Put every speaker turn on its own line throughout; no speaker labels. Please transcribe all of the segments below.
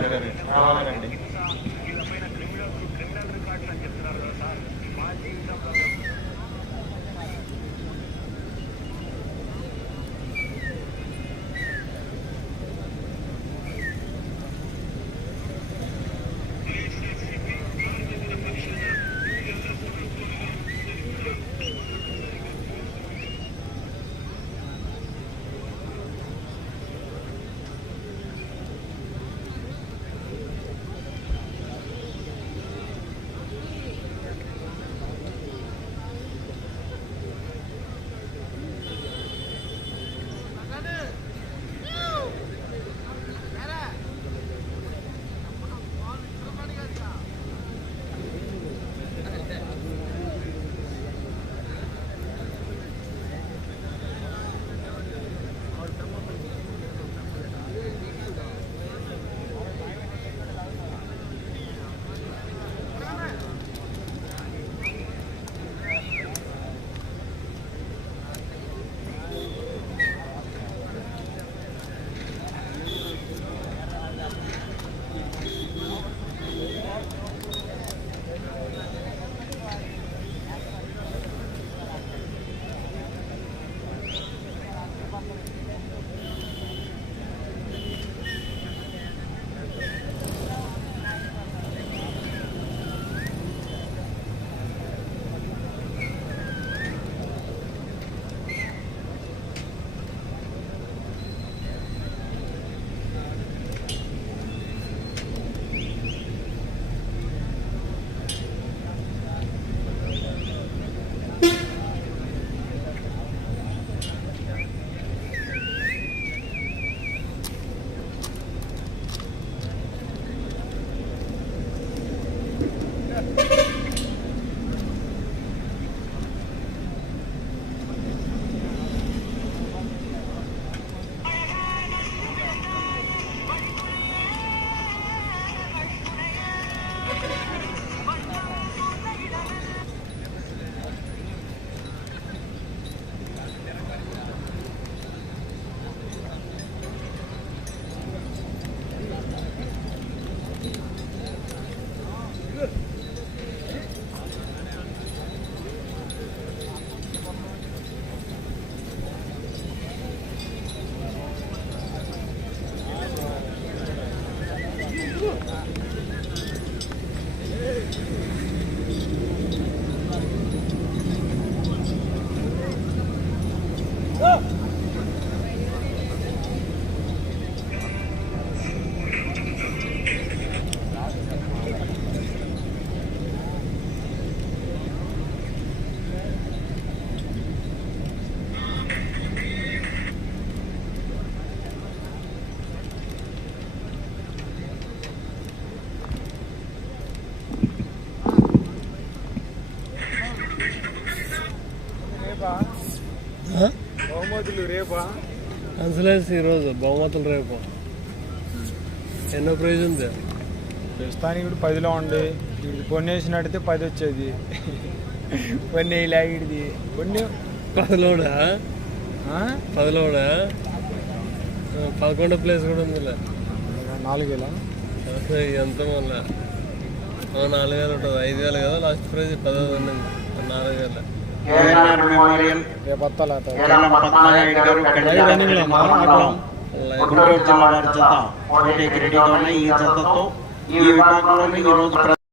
Gracias.
కన్సలెన్స్ ఈరోజు బహుమతులు రేపు. ఎన్నో ప్రైజ్ ఉంది.
ప్రస్తుతానికి ఇప్పుడు పదిలో ఉండి ఇది పొన్ను వేసినట్టయితే పది వచ్చేది. పొన్ను వేయలే ఇడిది పొన్ను?
పదిలోడా? పదిలోడా? పదకొండో ప్లేస్ కూడా ఉందిలే.
నాలుగు వేల
ఎంత మళ్ళా నాలుగు వేలు ఉంటుంది. ఐదు వేలు కదా లాస్ట్ ప్రైజ్? పదహారు ఉండింది నాలుగు వేలు.
గుంటూరు జిల్లా వారి జత పోటీకి రెడీగా ఉన్న ఈ జతతో ఈ విభాగంలోని ఈ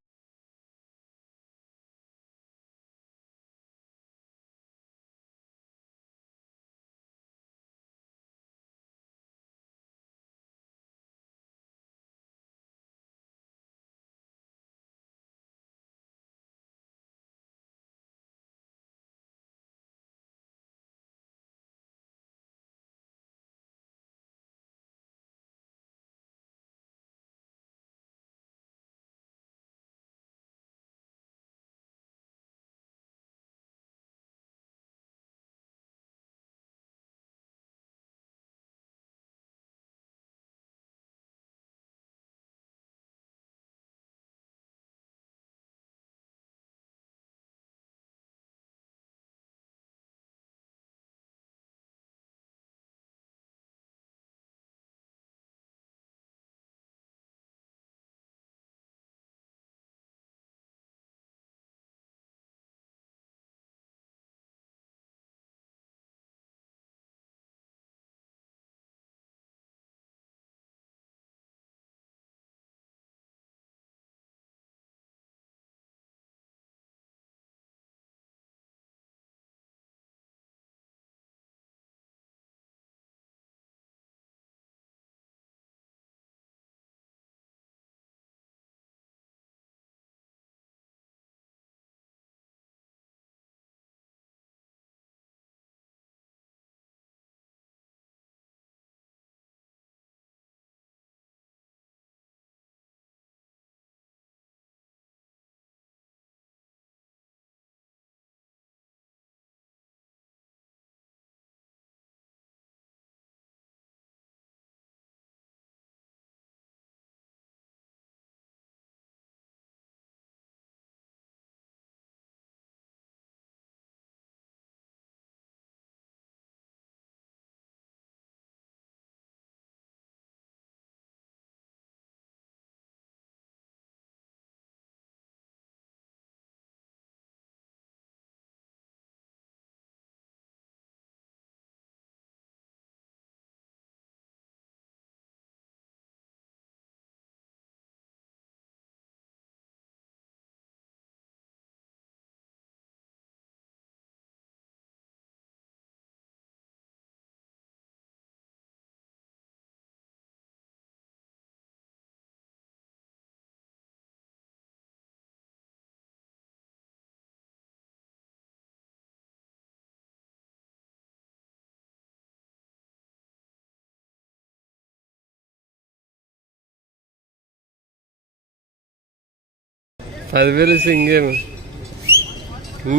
పదివేలు ఇంకేమి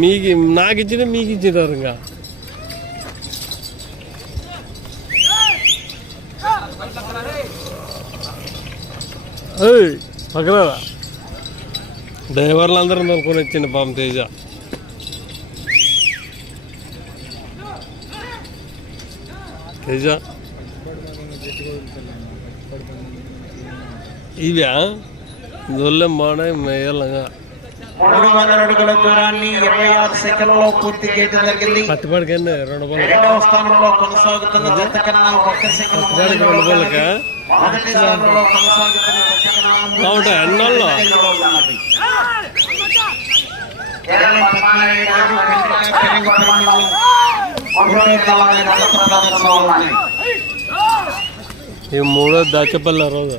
మీకు నాకు ఇచ్చిన మీకు ఇచ్చినారు ఇంకా ఏయ్, పక్కన రా. డ్రైవర్లు అందరూ నలుకొని వచ్చింది పాపం తేజ. తేజ. ఇవ్యా దొల్లెం బాగున్నాయి మేయలంగా.
మూడు వందల అడుగుల దూరాన్ని ఇరవై ఆరు సెకండ్లలో పూర్తి చేయడం జరిగింది.
రెండు
రెండవ స్థానంలో కొనసాగుతున్న జత కన్నా ఒక్క సెకండ్
రెండు
మొదటి స్థానంలో కొనసాగుతున్న జత కన్నా
ఎన్నోళ్ళు. ఈ మూడో దాచపల్లి రోజు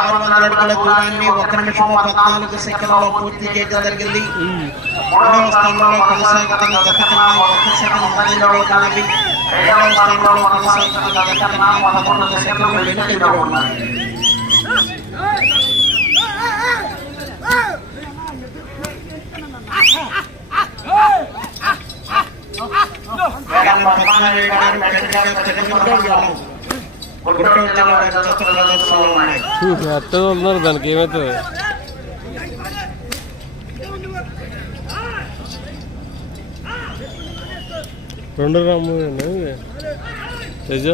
అడుగుల దూరాన్ని ఒక నిమిషం పద్నాలుగు సెకండ్లలో పూర్తి చేయడం జరిగింది. మూడవ స్థానంలో కొనసాగుతున్న జత కన్నా ఒక్క సెకండ్ ముందంజలో ఉన్నవి రెండవ స్థానంలో కొనసాగుతున్న జత కన్నా పదకొండు సెకండ్లు వెనుకంజలో ఉన్నాయి కేవలం పద్నాలుగు గారు వెంకట పెనుగొండలో ఒకటో
ఉన్నారు దానికి ఏమవుతుంది రెండు రాము తేజ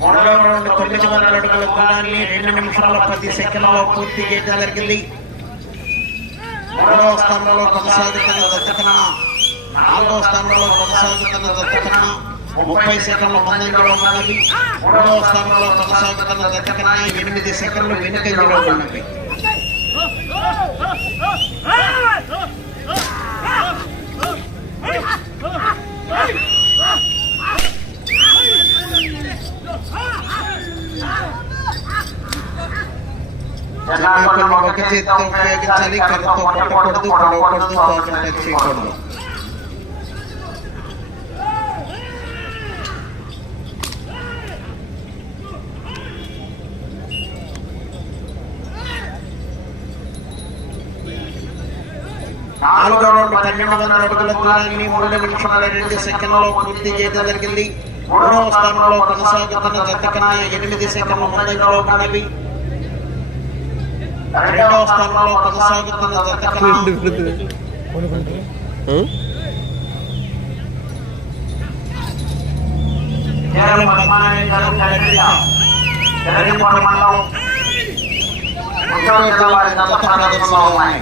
మూడవ రౌండ్ తొమ్మిది వందల అడుగుల రెండు నిమిషాల ప్రతి సెకండ్లో పూర్తి చేయడం జరిగింది. మూడవ స్థానంలో కొనసాగుతున్న దత్తకన నాలుగవ స్థానంలో కొనసాగుతున్న దత్తకన ముప్పై సెకండ్ల ముందంజలో ఉన్నది. మూడవ స్థానంలో కొనసాగుతున్న దత్తకన ఎనిమిది సెకండ్లు వెనుకంజలో ఉన్నవి జనాభాను ఒక చేతితో ఉపయోగించాలి కర్రతో కొట్టకూడదు కొడవకూడదు బాగా టచ్ చేయకూడదు. నాలుగో రౌండ్ పన్నెండు వందల అడుగుల దూరాన్ని మూడు నిమిషాల రెండు సెకండ్లలో పూర్తి చేయడం జరిగింది. మూడవ స్థానంలో కొనసాగుతున్న జత కన్నా ఎనిమిది సెకండ్ల ముందంజలో ఉన్నవి. రెండవ స్థానంలో కొనసాగుతున్న జత ప్రదర్శనలో ఉన్నాయి?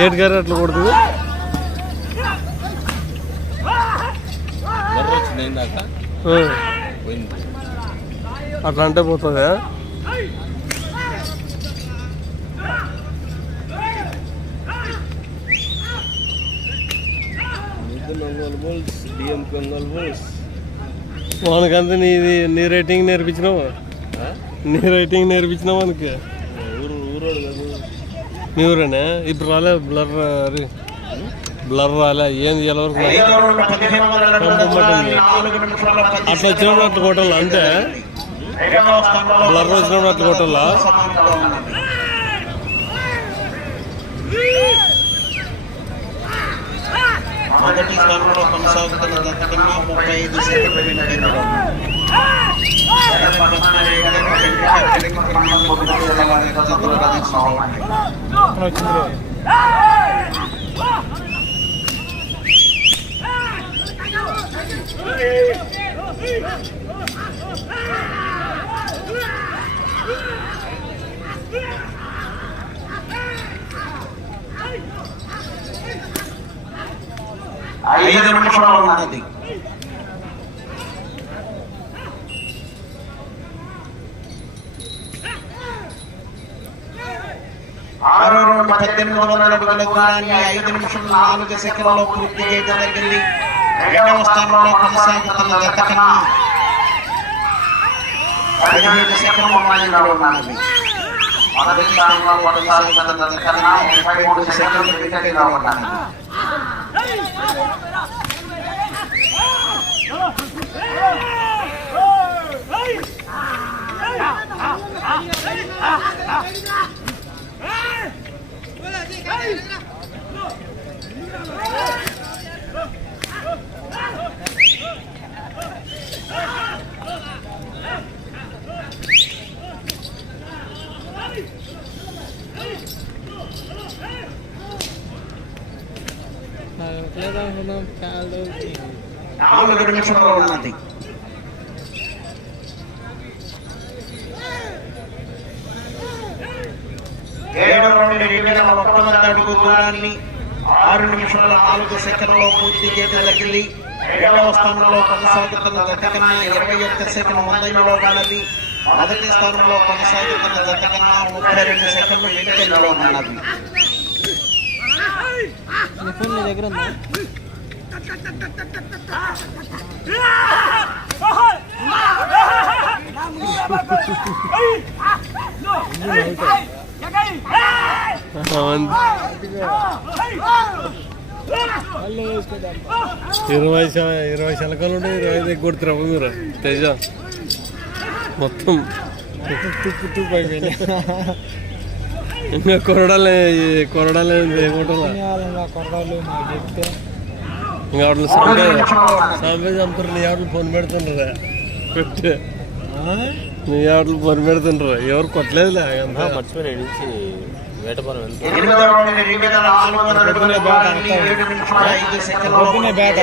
ఏడు గారు అట్లా కొడుతుంది ఆ. అట్లా అంటే పోతుందా. వానికంతా నీది నీ రైటింగ్ నేర్పించినావు? నీ రైటింగ్ నేర్పించినావు మనకి మీ ఊరేనా? ఇప్పుడు రాలే బ్లర్ అది బ్లర్ రాలే. ఏం చేయాలి వరకు నాకు
ఐదో రౌండ్ పదిహేను వందల అడుగుల దూరాన్ని నాలుగు నిమిషాల పది
అట్లా వచ్చినప్పుడు అట్లా కొట్టాలి అంతే.
రెండవ స్థానంలో
బ్లర్ వచ్చినప్పుడు అట్లా కొట్టాలా
సమానంగా ఉన్నది. మొదటి స్థానంలో కొనసాగుతున్న జత కన్నా ముప్పై ఐదు సెకండ్లు వెనుకంజలో ఉన్నది. ఐదు నిమిషాలు ఉన్నది. ఆరు రెండు పద్దెనిమిది వందల నలభై అడుగుల దూరాన్ని ఐదు నిమిషం నాలుగు సెకండ్లలో పూర్తి చేయడం జరిగింది. రెండవ స్థానంలో కొనసాగుతున్న దక్కన పదిహేడు సెకండ్లు మైండ్లో ఉన్నది మొదటి స్థానంలో కొనసాగుతున్న దక్కన ముప్పై మూడు సెకండ్లు వికెట్గా ఉన్నది నాలుగు నిమిషంలో ఉన్నది. ఏడవ నుండి రెండు వేల ఒక్క వంద అడుగు దూరాన్ని ఆరు నిమిషాల నాలుగు సెకండ్లో పూర్తి చేయడం జరిగింది రెండవ స్థానంలో కొనసాగుతున్న జత ఇరవై ఒక్క సెకండ్ ముందైనలో ఉన్నది మొదటి స్థానంలో కొనసాగుతున్న జత ముప్పై రెండు సెకండ్లు వెనుకంజలో ఉన్నది
దగ్గర
ఇరవై ఇరవై శలకాలు ఉంటే ఇరవై ఐదు కొడుతురా మీరు. తేజ మొత్తం
తుప్పు తుప్పు అయిపోయింది
ఇంకా కొరడాలే కొరడాలే
కొరడాలు మాకు చెప్తే
ఇంకా వాటిని సాంబే సాంబే చంపుతారు నీ ఆటలు ఫోన్ పెడుతుండ్రా పెట్టే? నీ ఆటలు ఫోన్ పెడుతుండ్రా ఎవరు కొట్టలేదులే అంతా.
ఎనిమిదవ
బేట.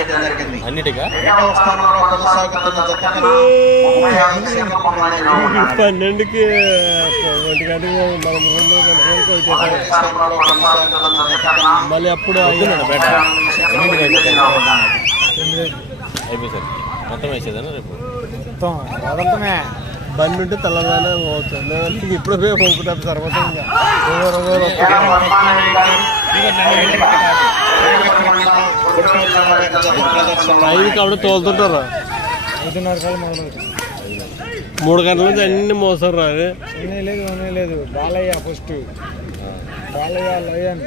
అన్నిటిగా
పన్నెండుకి. ఒంటి గంటకి మనం రెండు గంటలకు మళ్ళీ అప్పుడు
ఉన్నది.
ఎనిమిది
అయిపోయింది మొత్తం వేసేదానా రేపు?
మొత్తం
బండి ఉంటే తెల్లదానే పోవచ్చు లేదంటే ఇప్పుడు పోయి పంపుతారు తర్వాత ఇంకా.
కేవలం వర్మానరెడ్డి గారు రేవతి మండలం గుంటూరు జిల్లా యొక్క జత ప్రదర్శనలో
ఐదు కాబట్టి తోలుతుంటారా. మూడు గంటల నుంచి అన్ని మోసారు రాదు
ఉన్నాయి లేదు ఉన్నాయి లేదు. Balayya first Balayya lion.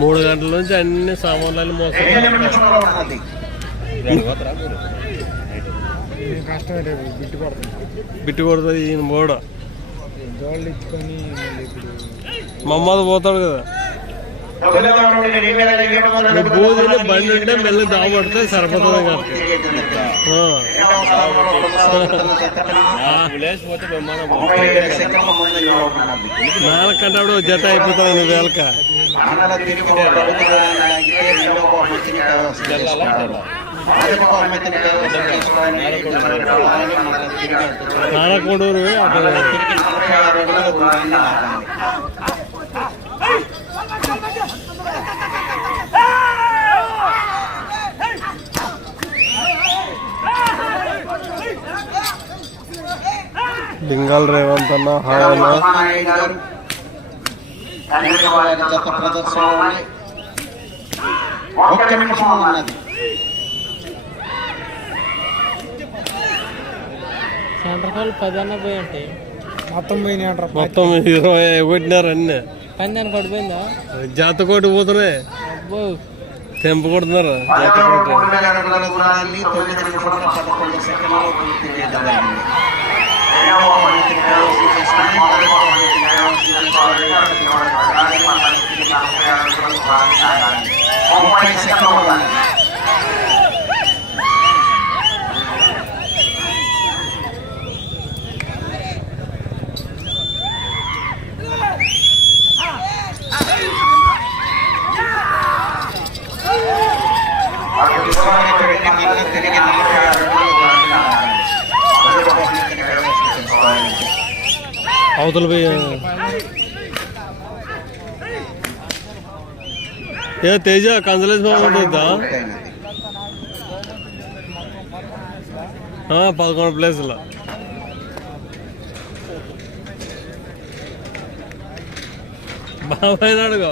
మూడు గంటల నుంచి అన్ని సామాన్లు మోసారు
ఏడు నిమిషంలో ఉన్నది
ఇది కష్టమే రేపు బిట్టు
కొడుతుంది ఈయన
ఇప్పుడు
మమ్మల్ని పోతాడు కదా. బూదిలో బండి ఉంటే మెల్లి దాబడితే సరిపోతుంది కదా నాలుగంటాడు జత అయిపోతుంది నువ్వు వేలక
దూరాన్ని లాగాలి.
రేవంత్ అన్న హాయ్ అన్న
ప్రదర్శనలో ఒక్క నిమిషం ఉన్నది
సెంటర్ పది అన్న పోయి ఉంటాయి
మొత్తం పోయినాయి అంటారు.
మొత్తం ఇరవై కొట్టినారు అన్ని.
పని దాన్ని పడిపోయిందా?
జాత కోటి పోతున్నాయి.
అబ్బో.
తెంపు కొడుతున్నారు. జాత కోటి
మూడు వేల అడుగుల దూరాన్ని తొమ్మిది నిమిషాల పదకొండు సెకండ్లలో పూర్తి చేయడం జరిగింది రెండవ బహుమతిని కైవసం చేసుకుని మొదటి బహుమతిని కైవసం చేసుకోవాలంటే అటు చివరి ప్రకారం మండల తిరిగి నలభై ఆరు అడుగుల దూరాన్ని లాగాలి. ముప్పై సెకండ్లు ఉన్నది అటు చివరికి వెళ్ళి మళ్ళీ తిరిగి నలభై ఆరు అడుగుల దూరాన్ని లాగాలి. మొదటి బహుమతిని కైవసం చేసుకోవాలంటే
అవతల పోయి ఏ తేజ కంజలేజ్
బాగుంటుందా
పదకొండు ప్లేసులో. బాబాయ్ అడుగు?